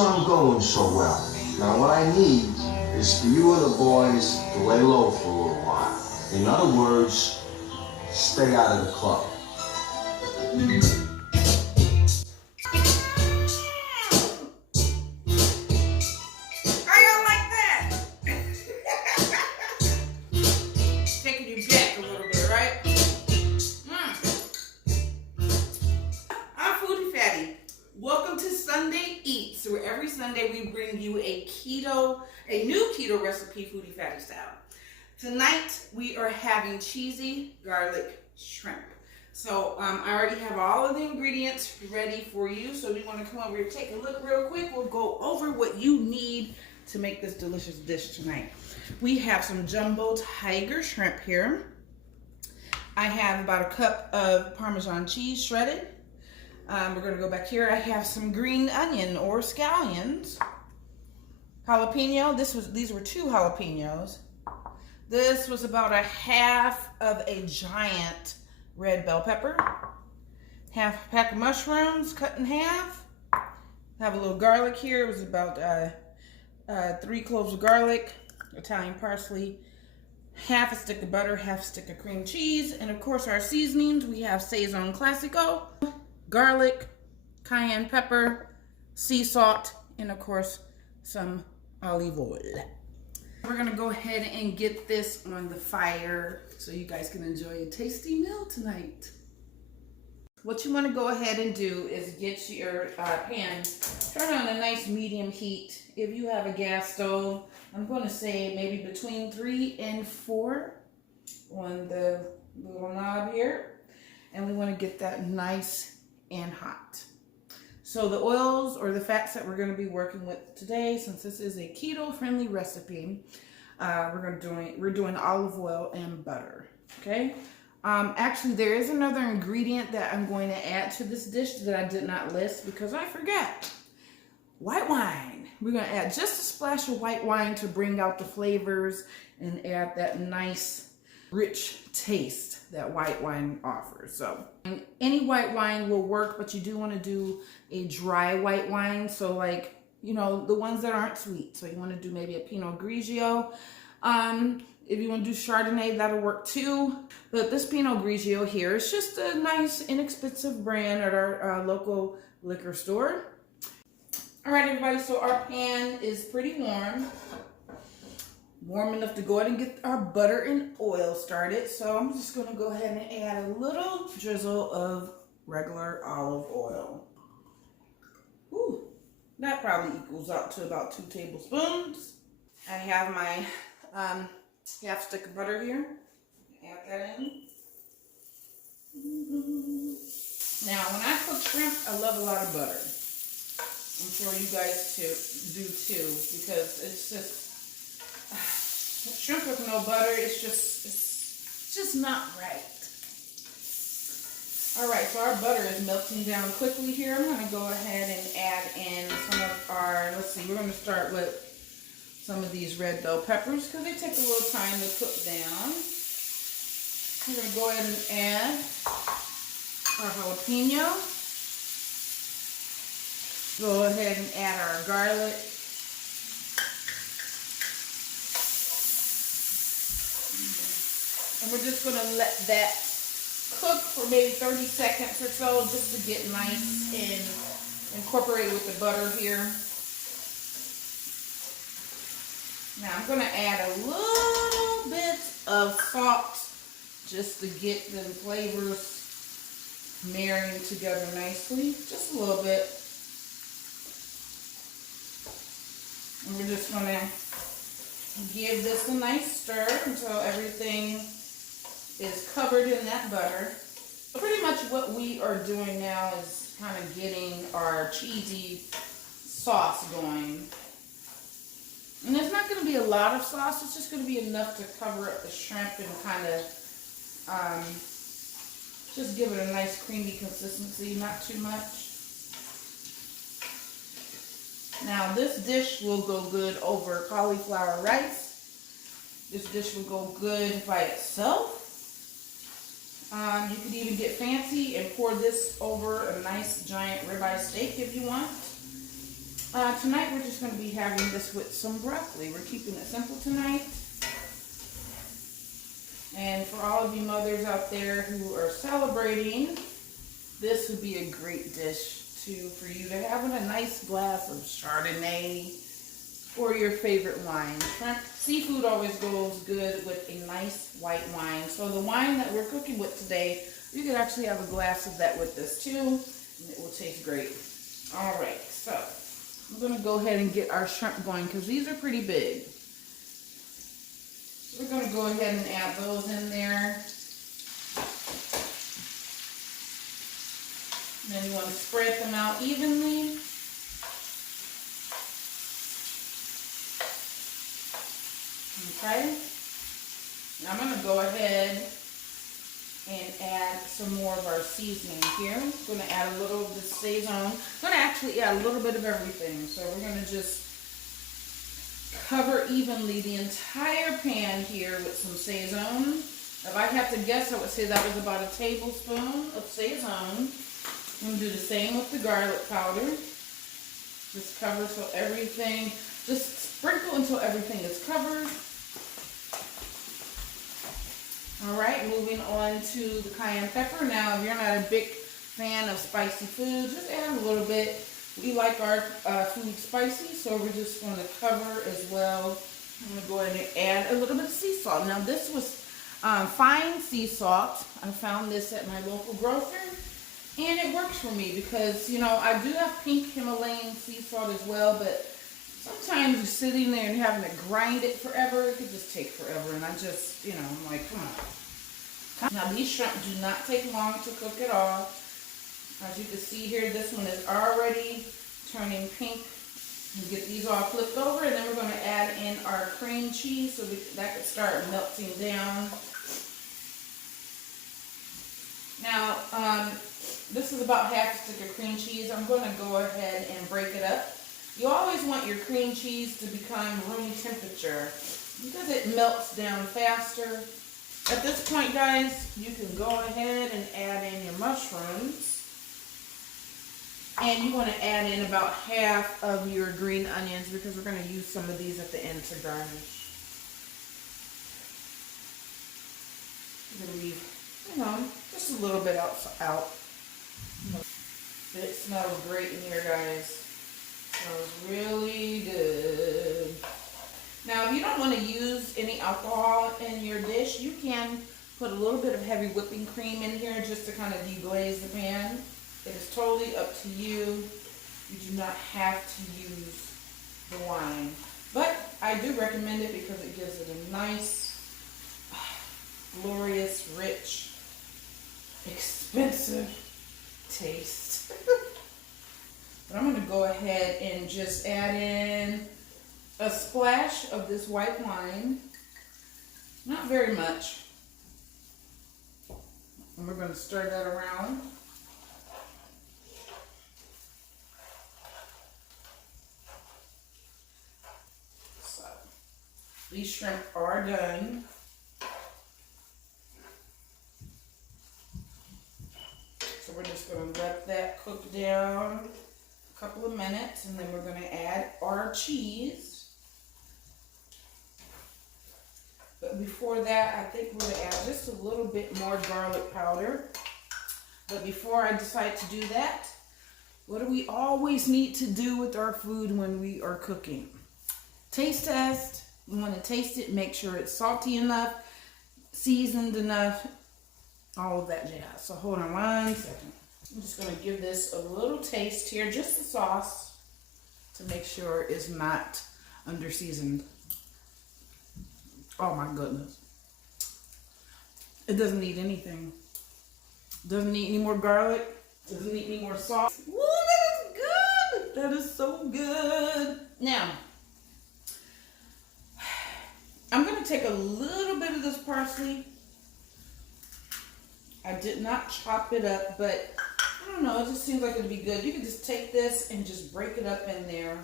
aren't going so well. Now what I need is for you and the boys to lay low for a little while. In other words, stay out of the club. How y'all like that? Taking you back a little bit, right? I'm Foodie Fatty. Welcome to Sunday Eats, where every Sunday we bring you a new keto recipe, Foodie Fatty style. Tonight we are having cheesy garlic shrimp. So I already have all of the ingredients ready for you. So we want to come over here, take a look real quick. We'll go over what you need to make this delicious dish tonight. We have some jumbo tiger shrimp here. I have about a cup of Parmesan cheese shredded. We're going to go back here. I have some green onion or scallions. Jalapeno. These were 2 jalapenos. This was about a half of a giant red bell pepper. Half a pack of mushrooms cut in half. Have a little garlic here. It was about 3 cloves of garlic, Italian parsley, half a stick of butter, half a stick of cream cheese, and of course our seasonings. We have Sazon Classico, garlic, cayenne pepper, sea salt, and of course some olive oil. We're gonna go ahead and get this on the fire so you guys can enjoy a tasty meal tonight. What you want to go ahead and do is get your pan, turn on a nice medium heat. If you have a gas stove, I'm going to say maybe between 3 and 4 on the little knob here. And we want to get that nice and hot. So the oils or the fats that we're going to be working with today, since this is a keto-friendly recipe, we're doing olive oil and butter. Okay. Actually, there is another ingredient that I'm going to add to this dish that I did not list because I forgot. White wine. We're going to add just a splash of white wine to bring out the flavors and add that nice, rich taste that white wine offers. So any white wine will work, but you do want to do a dry white wine. So like, you know, the ones that aren't sweet. So you want to do maybe a Pinot Grigio. If you want to do Chardonnay, that'll work too. But this Pinot Grigio here is just a nice, inexpensive brand at our local liquor store. All right, everybody, so our pan is pretty warm. Warm enough to go ahead and get our butter and oil started. So I'm just going to go ahead and add a little drizzle of regular olive oil. Ooh, that probably equals out to about 2 tablespoons. I have my half stick of butter here. Add that in. Now, when I cook shrimp, I love a lot of butter. I'm sure you guys do too, because it's just shrimp with no butter. It's just not right. All right, so our butter is melting down quickly here. I'm going to go ahead and add in some of our. Let's see. We're going to start with some of these red bell peppers because they take a little time to cook down. I'm going to go ahead and add our jalapeno. Go ahead and add our garlic. And we're just going to let that cook for maybe 30 seconds or so just to get nice and incorporated with the butter here. Now I'm going to add a little bit of salt just to get the flavors marrying together nicely. Just a little bit. And we're just going to give this a nice stir until everything is covered in that butter. So pretty much what we are doing now is kind of getting our cheesy sauce going. And there's not going to be a lot of sauce. It's just going to be enough to cover up the shrimp and kind of just give it a nice creamy consistency, not too much. Now this dish will go good over cauliflower rice. This dish will go good by itself. You could even get fancy and pour this over a nice giant ribeye steak if you want. Tonight we're just going to be having this with some broccoli. We're keeping it simple tonight. And for all of you mothers out there who are celebrating, this would be a great dish too for you to have in a nice glass of Chardonnay or your favorite wine. Shrimp, seafood always goes good with a nice white wine. So the wine that we're cooking with today, you could actually have a glass of that with this too, and it will taste great. All right, so I'm going to go ahead and get our shrimp going because these are pretty big. We're going to go ahead and add those in there. And then you want to spread them out evenly. Okay. Now I'm going to go ahead and add some more of our seasoning here. I'm going to add a little of the Saison. I'm going to actually add a little bit of everything. So we're going to just cover evenly the entire pan here with some Saison. If I have to guess, I would say that was about a tablespoon of Saison. I'm going to do the same with the garlic powder. Just cover so everything, just sprinkle until everything is covered. Alright, moving on to the cayenne pepper. Now, if you're not a big fan of spicy food, just add a little bit. We like our food spicy, so we're just going to cover as well. I'm going to go ahead and add a little bit of sea salt. Now, this was fine sea salt. I found this at my local grocer, and it works for me because, you know, I do have pink Himalayan sea salt as well, but sometimes you're sitting there and having to grind it forever. It could just take forever, and I just, you know, I'm like, come on. Now, these shrimp do not take long to cook at all. As you can see here, this one is already turning pink. We'll get these all flipped over, and then we're going to add in our cream cheese so that could start melting down. Now, this is about half a stick of cream cheese. I'm going to go ahead and break it up. You always want your cream cheese to become room temperature because it melts down faster. At this point, guys, you can go ahead and add in your mushrooms. And you want to add in about half of your green onions because we're going to use some of these at the end to garnish. I'm going to leave, you know, just a little bit out. It smells great in here, guys. Smells really good. Now, if you don't want to use any alcohol in your dish, you can put a little bit of heavy whipping cream in here just to kind of deglaze the pan. It is totally up to you. You do not have to use the wine. But I do recommend it because it gives it a nice, glorious, rich, expensive taste. But I'm going to go ahead and just add in a splash of this white wine. Not very much. And we're going to stir that around. So, these shrimp are done. So we're just going to let that cook down a couple of minutes, and then we're going to add our cheese. But before that, I think we're going to add just a little bit more garlic powder. But before I decide to do that, what do we always need to do with our food when we are cooking? Taste test. We want to taste it, make sure it's salty enough, seasoned enough, all of that jazz. So hold on 1 second. I'm just going to give this a little taste here, just the sauce, to make sure it's not under seasoned. Oh my goodness. It doesn't need anything. Doesn't need any more garlic. Doesn't need any more salt. Woo, that is good. That is so good. Now, I'm going to take a little bit of this parsley. I did not chop it up, but I don't know, it just seems like it'd be good. You can just take this and just break it up in there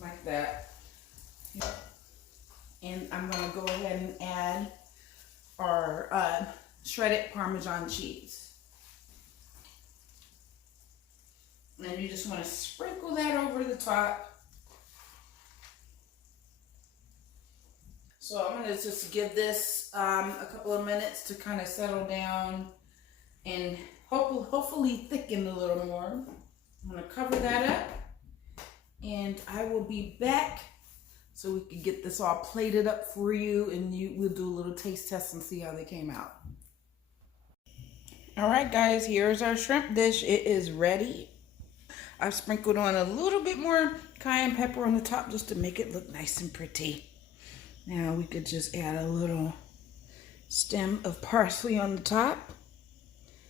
like that. And I'm going to go ahead and add our shredded Parmesan cheese. And you just want to sprinkle that over the top. So I'm going to just give this a couple of minutes to kind of settle down and hopefully thicken a little more. I'm going to cover that up. And I will be back so we can get this all plated up for you, and we'll do a little taste test and see how they came out. All right, guys, here's our shrimp dish. It is ready. I've sprinkled on a little bit more cayenne pepper on the top just to make it look nice and pretty. Now we could just add a little stem of parsley on the top.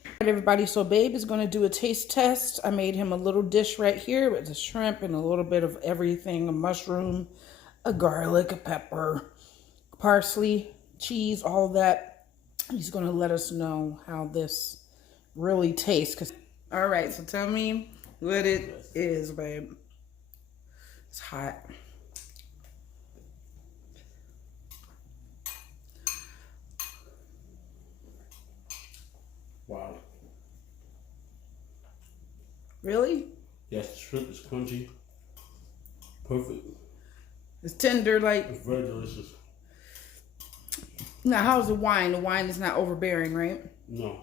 All right, everybody, so Babe is going to do a taste test. I made him a little dish right here with the shrimp and a little bit of everything, a mushroom, a garlic, a pepper, parsley, cheese, all that. He's going to let us know how this really tastes. All right, so tell me what it is, babe. It's hot. Wow. Really? Yes, the shrimp is crunchy. Perfect. It's tender, like. It's very delicious. Now, how's the wine? The wine is not overbearing, right? No.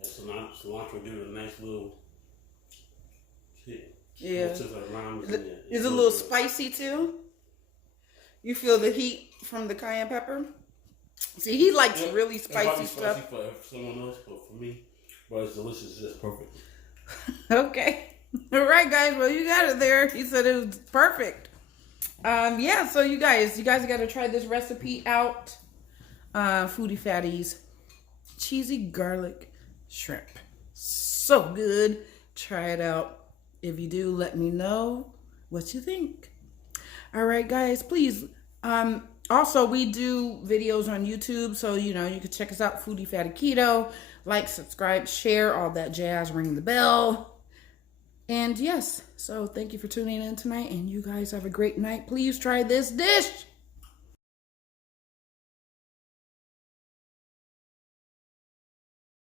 That cilantro gives it a nice little hit. Yeah. It's just like lime is in there. Is it a little spicy too? You feel the heat from the cayenne pepper? See, he likes really spicy stuff. It's probably spicy for someone else, but for me, but it's delicious. It's just perfect. Okay. All right, guys. Well, you got it there. He said it was perfect. Yeah, so you guys got to try this recipe out. Foodie Fatties cheesy garlic shrimp. So good. Try it out. If you do, let me know what you think. All right, guys, please. Also, we do videos on YouTube, so, you can check us out, Foodie Fatty Keto. Like, subscribe, share, all that jazz, ring the bell. And yes, so thank you for tuning in tonight, and you guys have a great night. Please try this dish.